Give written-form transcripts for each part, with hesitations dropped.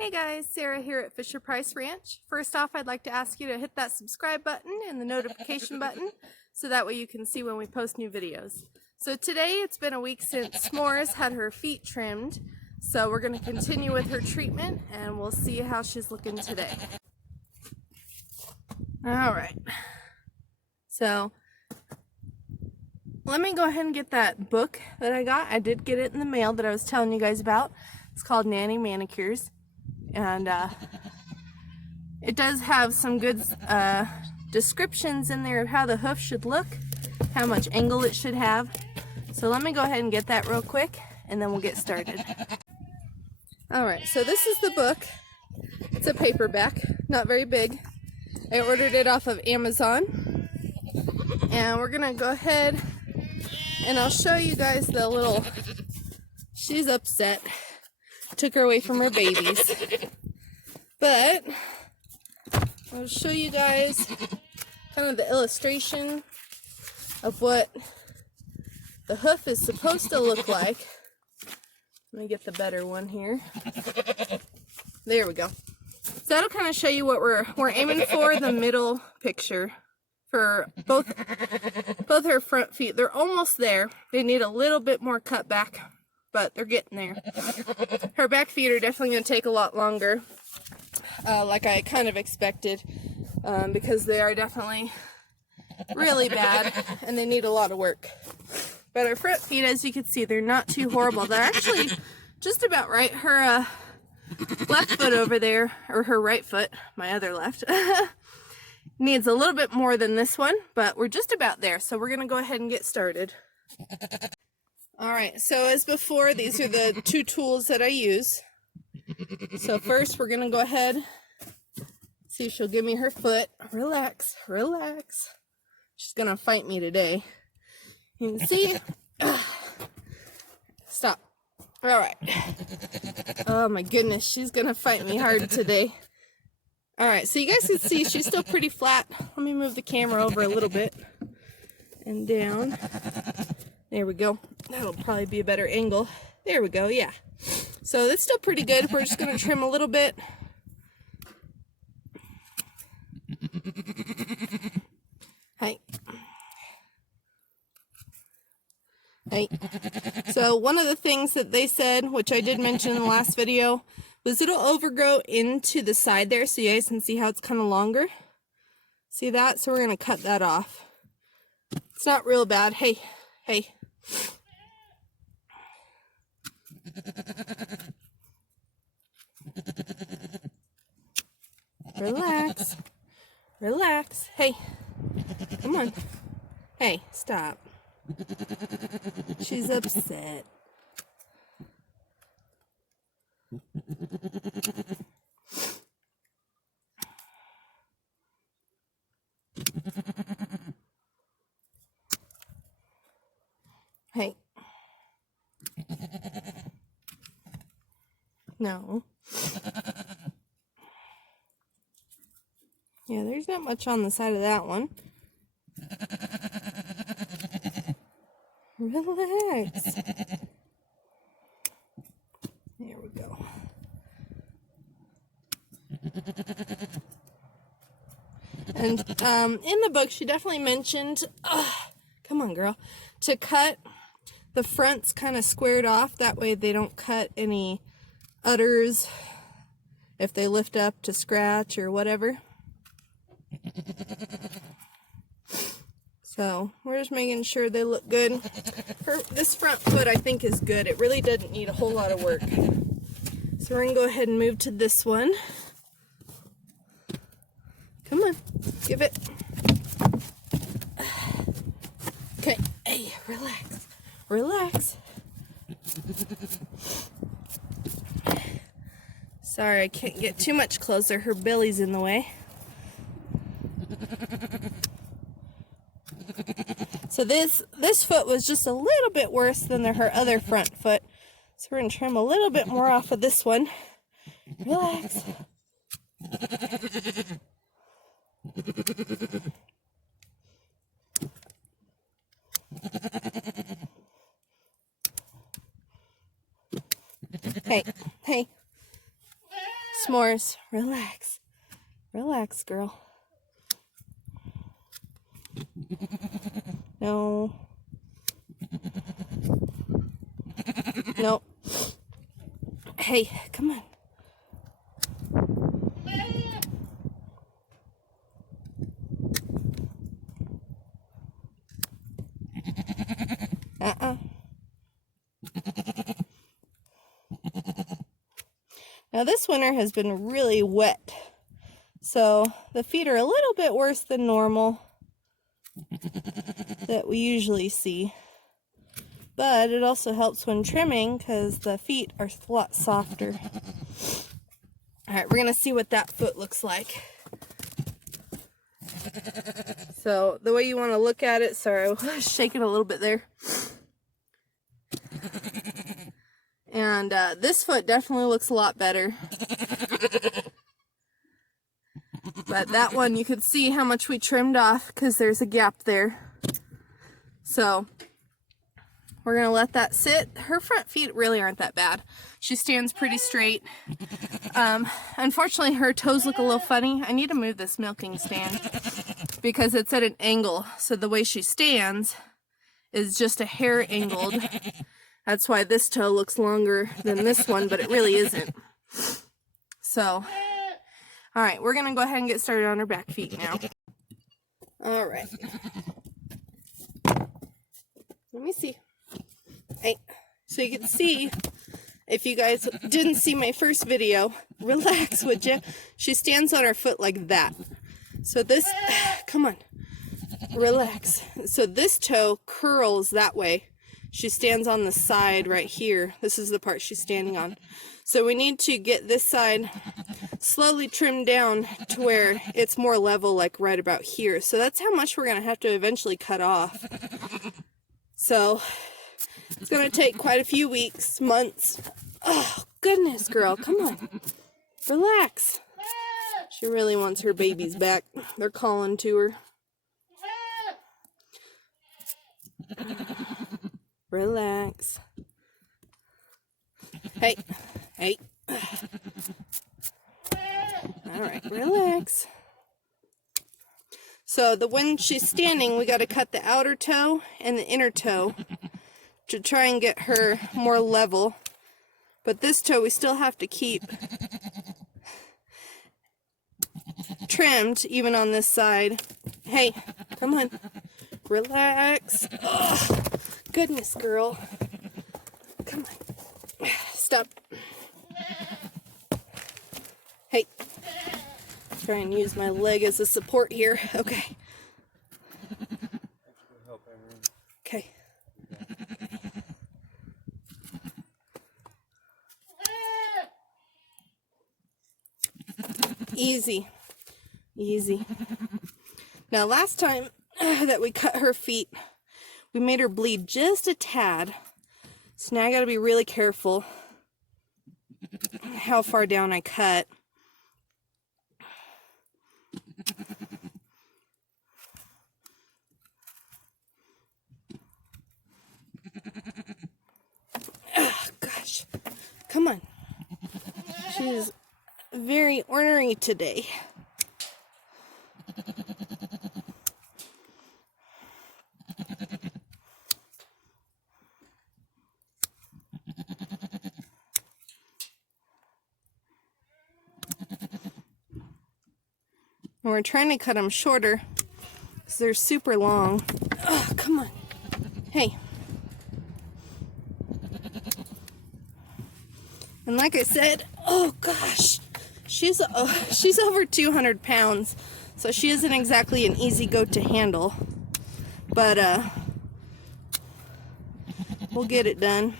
Hey guys, Sarah here at Fisher Price Ranch. First off, I'd like to ask you to hit that subscribe button and the notification button so that way you can see when we post new videos. So today it's been a week since S'mores had her feet trimmed, so we're going to continue with her treatment and we'll see how she's looking today. Alright, so let me go ahead and get that book that I got. I did get it in the mail that I was telling you guys about. It's called Nanny Manicures. And it does have some good descriptions in there of how the hoof should look, how much angle it should have. So let me go ahead and get that real quick and then we'll get started. Alright, so this is the book. It's a paperback, not very big. I ordered it off of Amazon. And we're gonna go ahead and I'll show you guys the little, she's upset. Took her away from her babies, but I'll show you guys kind of the illustration of what the hoof is supposed to look like. Let me get the better one here. There we go. So that'll kind of show you what we're aiming for, the middle picture for both her front feet. They're almost there. They need a little bit more cut back, but they're getting there. Her back feet are definitely going to take a lot longer, like I kind of expected, because they are definitely really bad and they need a lot of work. But her front feet, as you can see, they're not too horrible. They're actually just about right. Her left foot over there, or her right foot, my other left, needs a little bit more than this one, but we're just about there. So we're going to go ahead and get started. Alright, so as before, these are the two tools that I use. So first we're going to go ahead, see if she'll give me her foot. Relax, relax. She's going to fight me today. You can see. Stop. Alright. Oh my goodness, she's going to fight me hard today. Alright, so you guys can see she's still pretty flat. Let me move the camera over a little bit. And down. There we go. That'll probably be a better angle. There we go, yeah. So that's still pretty good. We're just going to trim a little bit. Hey. Hey. So one of the things that they said, which I did mention in the last video, was it'll overgrow into the side there, so you guys can see how it's kind of longer. See that? So we're going to cut that off. It's not real bad. Hey. Hey. Relax. Relax. Hey. Come on. Hey, stop. She's upset. Hey. No. Yeah, there's not much on the side of that one. Relax. There we go. And in the book, she definitely mentioned, come on, girl, to cut the fronts kind of squared off. That way they don't cut any udders if they lift up to scratch or whatever. So we're just making sure they look good. This front foot I think is good. It really doesn't need a whole lot of work. So we're going to go ahead and move to this one. Come on, give it. Okay, hey, relax. Relax. Sorry, I can't get too much closer. Her belly's in the way. So this foot was just a little bit worse than her other front foot. So we're going to trim a little bit more off of this one. Relax. Hey, hey. s'mores. Relax. Relax, girl. No. No. Hey, come on. Now this winter has been really wet, so the feet are a little bit worse than normal that we usually see. But it also helps when trimming because the feet are a lot softer. Alright, we're going to see what that foot looks like. So the way you want to look at it, sorry, I was shaking a little bit there. And this foot definitely looks a lot better. But that one, you could see how much we trimmed off because there's a gap there. So we're going to let that sit. Her front feet really aren't that bad. She stands pretty straight. Unfortunately, her toes look a little funny. I need to move this milking stand because it's at an angle. So the way she stands is just a hair angled. That's why this toe looks longer than this one, but it really isn't. So, all right, we're going to go ahead and get started on her back feet now. All right. Let me see. Hey, so you can see, if you guys didn't see my first video, relax, would you? She stands on her foot like that. So this, come on, relax. So this toe curls that way. She stands on the side right here. This is the part she's standing on. So we need to get this side slowly trimmed down to where it's more level, like right about here. So that's how much we're going to have to eventually cut off. So it's going to take quite a few weeks, months. Oh, goodness, girl. Come on. Relax. She really wants her babies back. They're calling to her. Relax. Hey, hey. All right, relax. So when she's standing, we got to cut the outer toe and the inner toe to try and get her more level. But this toe we still have to keep trimmed even on this side. Hey, come on. Relax. Oh, goodness, girl. Come on. Stop. Hey. Try and use my leg as a support here. Okay. Okay. Easy. Easy. Now, last time that we cut her feet, we made her bleed just a tad. So now I gotta be really careful how far down I cut. Oh, gosh. Come on. She's very ornery today. And we're trying to cut them shorter because they're super long. Oh, come on. Hey. And like I said, oh gosh, she's over 200 pounds, so she isn't exactly an easy goat to handle. But we'll get it done.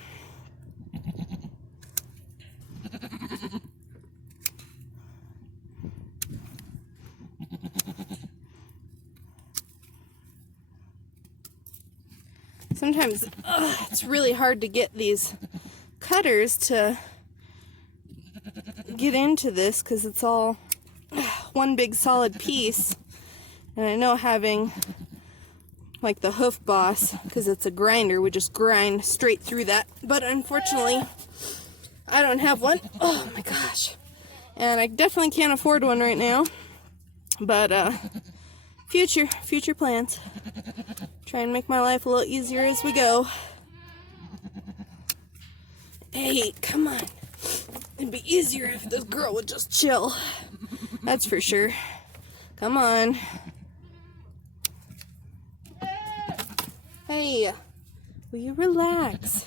Sometimes it's really hard to get these cutters to get into this because it's all one big solid piece. And I know having like the Hoof Boss, because it's a grinder, we just grind straight through that. But unfortunately, I don't have one. Oh my gosh. And I definitely can't afford one right now. But future plans. Try and make my life a little easier as we go. Hey, come on. It'd be easier if this girl would just chill. That's for sure. Come on. Hey, will you relax?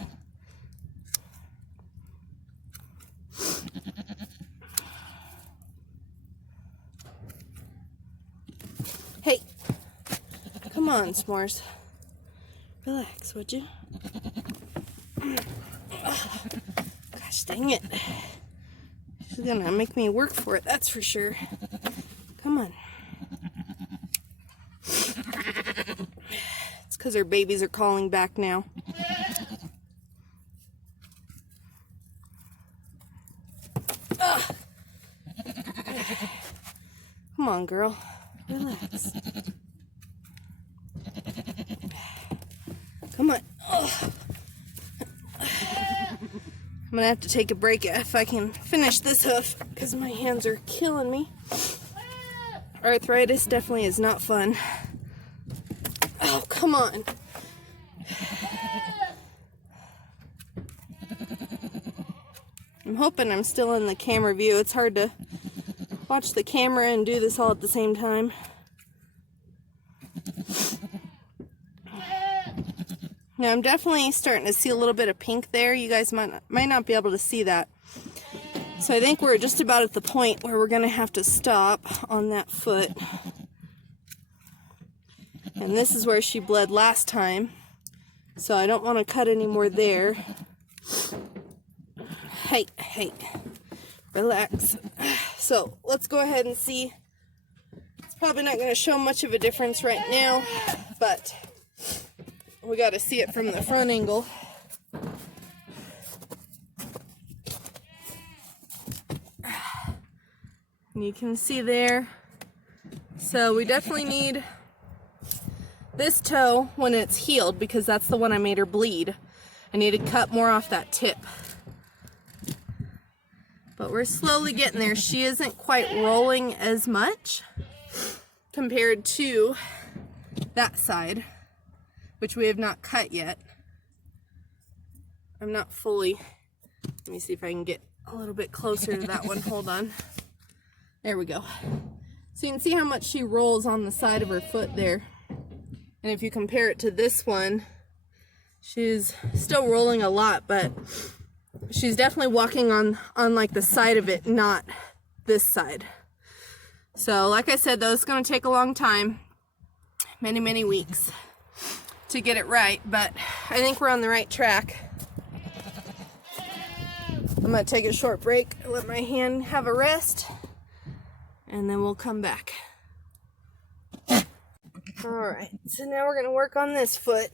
Hey, come on, S'mores. Relax, would you? Gosh dang it. She's gonna make me work for it, that's for sure. Come on. It's because her babies are calling back now. Ugh. Come on, girl. Relax. Come on. Ugh. I'm gonna have to take a break if I can finish this hoof because my hands are killing me. Arthritis definitely is not fun. Oh, come on. I'm hoping I'm still in the camera view. It's hard to watch the camera and do this all at the same time. Now I'm definitely starting to see a little bit of pink there. You guys might not be able to see that. So I think we're just about at the point where we're going to have to stop on that foot. And this is where she bled last time. So I don't want to cut any more there. Hey, relax. So let's go ahead and see. It's probably not going to show much of a difference right now, but we got to see it from the front angle. And you can see there. So we definitely need this toe when it's healed because that's the one I made her bleed. I need to cut more off that tip. But we're slowly getting there. She isn't quite rolling as much compared to that side, which we have not cut yet. I'm not fully, let me see if I can get a little bit closer to that one. Hold on. There we go. So you can see how much she rolls on the side of her foot there. And if you compare it to this one, she's still rolling a lot, but she's definitely walking on like the side of it, not this side. So like I said, though, it's going to take a long time, many weeks to get it right, but I think we're on the right track. I'm going to take a short break, let my hand have a rest, and then we'll come back. Alright, so now we're going to work on this foot.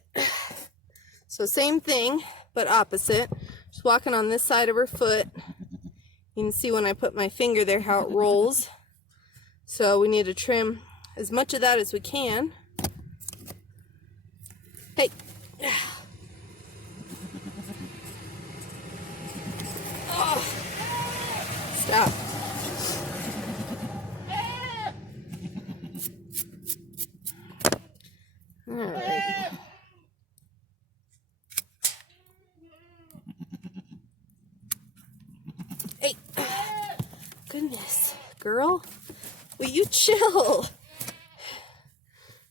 So same thing, but opposite. Just walking on this side of her foot. You can see when I put my finger there how it rolls. So we need to trim as much of that as we can. Hey. Oh. Stop. All right. Hey. Goodness, girl. Will you chill?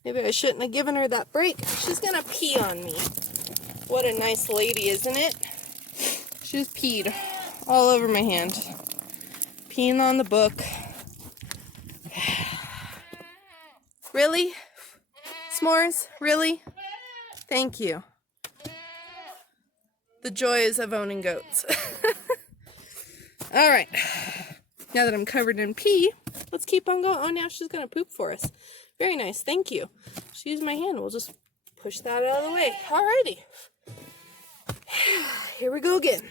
Maybe I shouldn't have given her that break. She's gonna pee on me. What a nice lady, isn't it? She's peed all over my hand. Peeing on the book. Really? S'mores? Really? Thank you. The joys of owning goats. Alright. Now that I'm covered in pee, let's keep on going. Oh, now she's gonna poop for us. Very nice, thank you. Just use my hand. We'll just push that out of the way. Alrighty. Here we go again.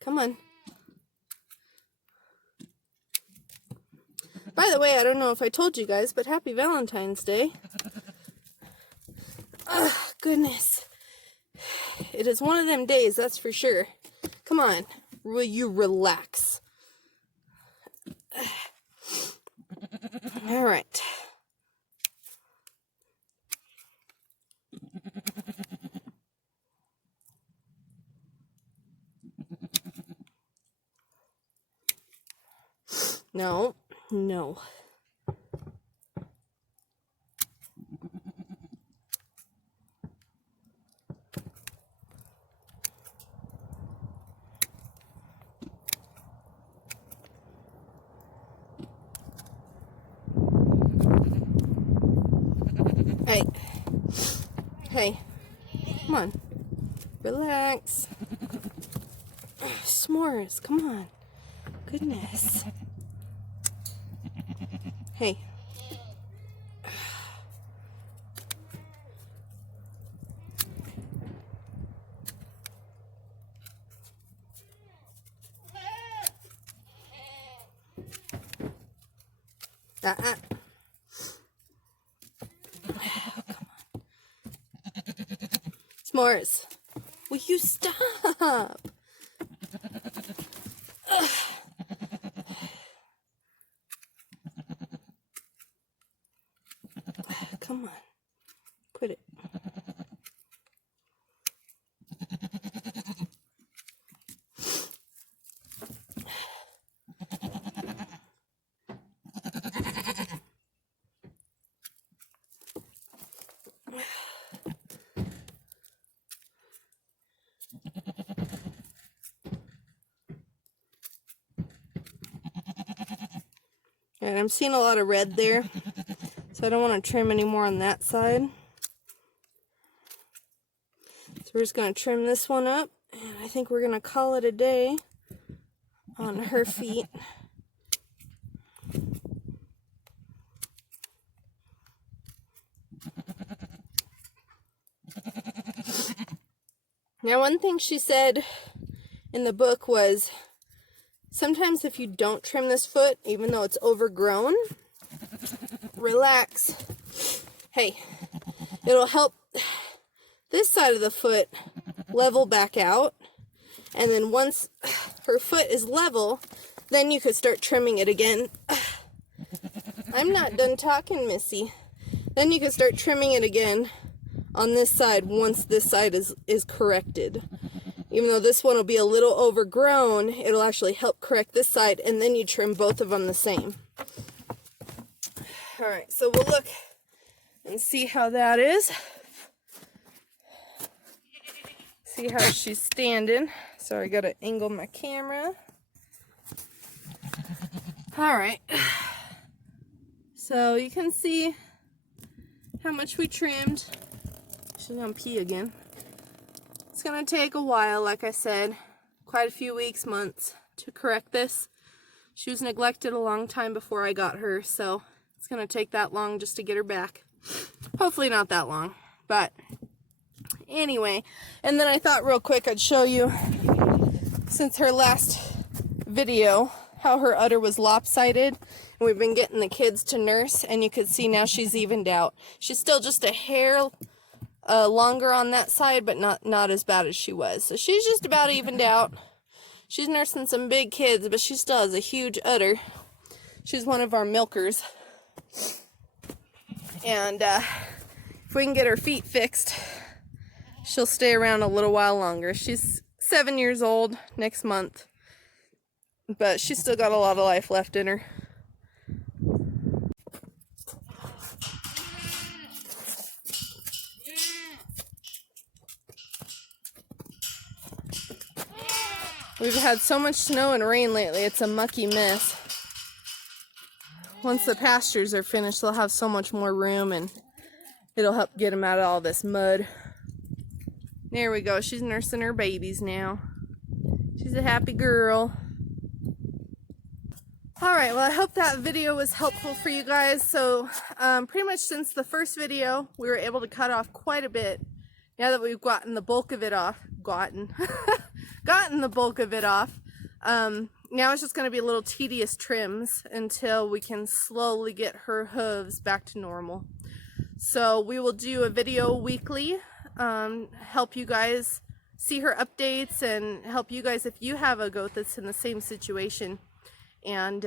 Come on. By the way, I don't know if I told you guys, but happy Valentine's Day. Oh, goodness. It is one of them days, that's for sure. Come on. Will you relax? All right. No, no. Hey. Hey. Come on. Relax. S'mores. Come on. Goodness. Hey. Uh-uh. S'mores. Will you stop? Ugh. Come on. Quit it. And I'm seeing a lot of red there, so I don't want to trim any more on that side. So we're just going to trim this one up, and I think we're going to call it a day on her feet. Now, one thing she said in the book was, sometimes if you don't trim this foot, even though it's overgrown, relax. Hey, it'll help this side of the foot level back out. And then once her foot is level, then you could start trimming it again. I'm not done talking, Missy. Then you can start trimming it again on this side once this side is corrected. Even though this one will be a little overgrown, it'll actually help correct this side, and then you trim both of them the same. Alright, so we'll look and see how that is. See how she's standing. Sorry, I gotta angle my camera. Alright. So you can see how much we trimmed. She's gonna pee again. It's going to take a while, like I said, quite a few weeks, months to correct this. She was neglected a long time before I got her, so it's going to take that long just to get her back. Hopefully not that long, but anyway. And then I thought real quick I'd show you, since her last video, how her udder was lopsided. And we've been getting the kids to nurse, and you can see now she's evened out. She's still just a hair longer on that side, but not as bad as she was. So she's just about evened out. She's nursing some big kids, but she still has a huge udder. She's one of our milkers. And if we can get her feet fixed, she'll stay around a little while longer. She's 7 years old next month, but she's still got a lot of life left in her. We've had so much snow and rain lately, it's a mucky mess. Once the pastures are finished, they'll have so much more room, and it'll help get them out of all this mud. There we go, she's nursing her babies now. She's a happy girl. Alright, well I hope that video was helpful for you guys. So pretty much since the first video, we were able to cut off quite a bit. Now that we've gotten the bulk of it off, gotten the bulk of it off, now it's just going to be little tedious trims until we can slowly get her hooves back to normal. So we will do a video weekly, help you guys see her updates, and help you guys if you have a goat that's in the same situation. and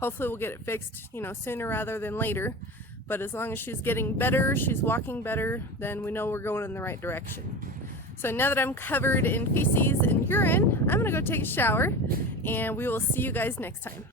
hopefully we'll get it fixed, you know, sooner rather than later. But as long as she's getting better, she's walking better, then we know we're going in the right direction. So now that I'm covered in feces and urine, I'm gonna go take a shower, and we will see you guys next time.